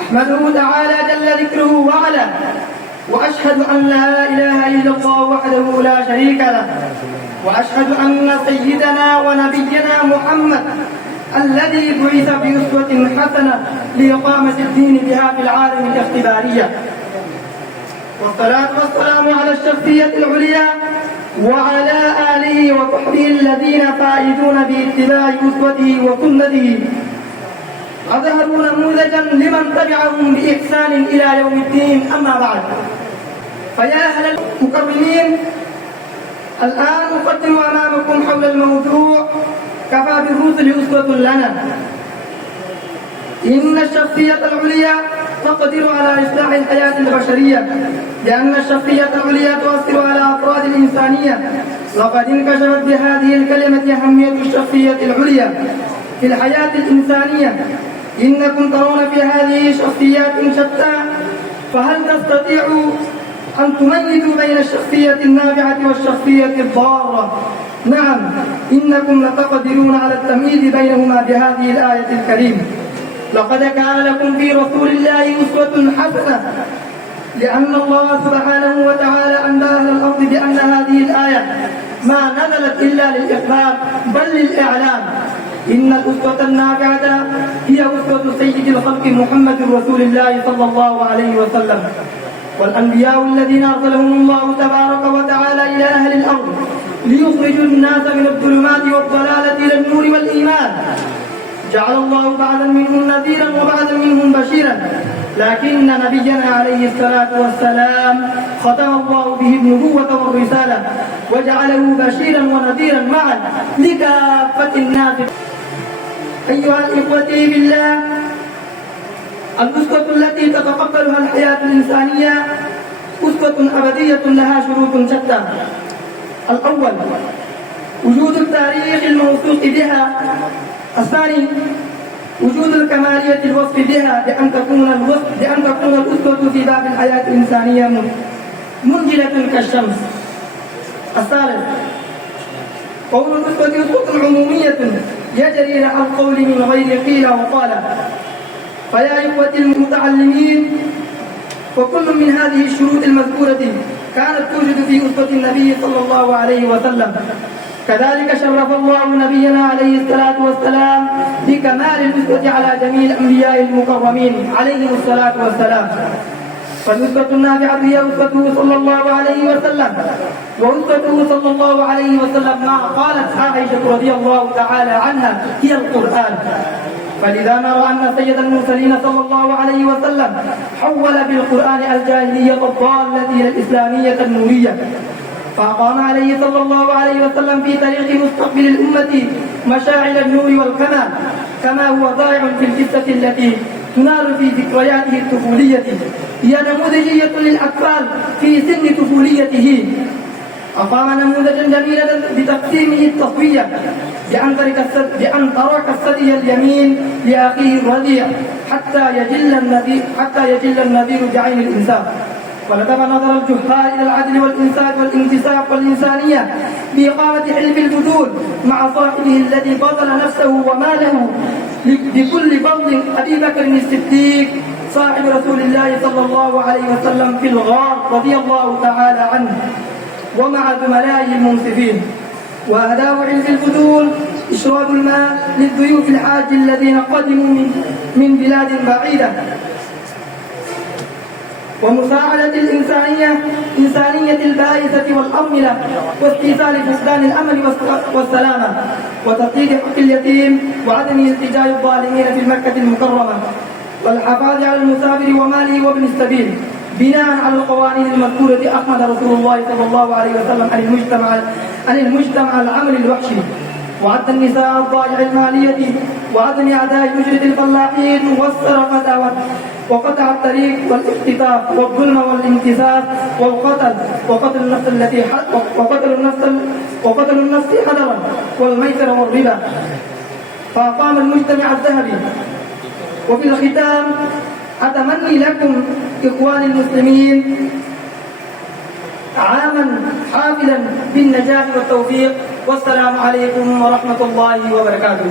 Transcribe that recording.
أحمده تعالى جل ذكره وعلا، وأشهد أن لا إله إلا الله وحده لا شريك له، وأشهد أن سيدنا ونبينا محمد الذي بعث بأسوة حسنة لإقامة الدين بها في العالم الاختبارية. والصلاة والسلام على الشخصية العليا وعلى آله وصحبه الذين فائزون باتباع أسوته وسنته، أظهروا نموذجا لمن تبعهم بإحسان إلى يوم الدين. أما بعد، فيا أهل المكرمين، الآن أقدم أمامكم حول الموضوع كفى بالرسل أسوة لنا. إن الشخصية العليا تقدر على إصلاح الحياة البشرية، لأن الشخصية العليا تؤثر على أفراد الإنسانية. لقد انكشفت بهذه الكلمة أهمية الشخصية العليا في الحياة الإنسانية. إنكم ترون في هذه شخصيات شتى، فهل تستطيعوا أن تميزوا بين الشخصية النافعة والشخصية الضارة؟ نعم، إنكم لتقدرون على التمييز بينهما بهذه الآية الكريمة. لقد كان لكم في رسول الله أسوة حسنة، لأن الله سبحانه وتعالى أنبأ أهل الأرض بأن هذه الآية ما نزلت إلا للإخبار بل للإعلام. إن الأسوة النافعة هي أسوة سيد الخلق محمد رسول الله صلى الله عليه وسلم، والأنبياء الذين أرسلهم الله تبارك وتعالى إلى أهل الأرض ليخرجوا الناس من الظلمات والضلالة إلى النور والإيمان. جعل الله بعضا منهم نذيرا وبعضا منهم بشيرا، لكن نبينا عليه الصلاة والسلام ختم الله به النبوة والرسالة وجعله بشيرا ونذيرا معا لكافة الناس. أيها الإخوة بالله، الأسوة التي تتقبلها الحياة الإنسانية أسوة أبدية لها شروط شتى. الأول، وجود التاريخ الموثوق بها. الثاني، وجود الكمالية الوصف بها بأن تكون الأسوة في باب الحياة الإنسانية منجلة كالشمس. الثالث، قول الأسوة أسوة عمومية يجري على القول من غير قيل وقال. فيا إخوة المتعلمين، وكل من هذه الشروط المذكورة كانت توجد في أسوة النبي صلى الله عليه وسلم. كذلك شرف الله نبينا عليه الصلاة والسلام بكمال الأسوة على جميع الأنبياء المكرمين عليهم الصلاة والسلام. فالأسوة النافعة هي أسوته صلى الله عليه وسلم، وأسوته صلى الله عليه وسلم ما قالت عائشة رضي الله تعالى عنها هي القرآن. فلذا نرى أن سيد المرسلين صلى الله عليه وسلم حول بالقرآن الجاهلية الضالة إلى الإسلامية النورية، فأقام عليه صلى الله عليه وسلم في طريق مستقبل الأمة مشاعل النور والكمال، كما هو ضائع في القصة التي تنال في ذكرياته الطفولية. هي نموذجية للأطفال في سن طفوليته. أقام نموذجا جميلا بتقسيمه التصوية بأن ترك الثدي اليمين لأخيه الرضيع حتى يجل النذير بعين الإنسان. ولفت نظر الجهال إلى العدل والإنسان والانتساب والإنسانية بإقامة حلف الفضول مع صاحبه الذي بذل نفسه وماله بكل فضل أبي بكر الصديق صاحب رسول الله صلى الله عليه وسلم في الغار رضي الله تعالى عنه ومع زملائه المنصفين. وأهداف حلف الفضول إشراب الماء للضيوف الحاج الذين قدموا من بلاد بعيدة، ومساعدة إنسانية البائسة والأرملة، واستئصال فقدان الأمل والسلامة، وتطبيق حق اليتيم، وعدم التجاء الظالمين في المكة المكرمة، والحفاظ على المسافر وماله وابن السبيل. بناء على القوانين المذكورة أحمد رسول الله صلى الله عليه وسلم عن المجتمع العمل الوحشي، وعد النساء الضائع المالية، وعدم أداء أجرة الفلاحين والسرقة وقطع الطريق والاختطاف والظلم والامتثال والقتل وقتل النفس حذرا والميسر والربا. فأقام المجتمع الذهبي. وفي الختام أتمنى لكم إخواني المسلمين عاما حافلا بالنجاح والتوفيق، والسلام عليكم ورحمة الله وبركاته.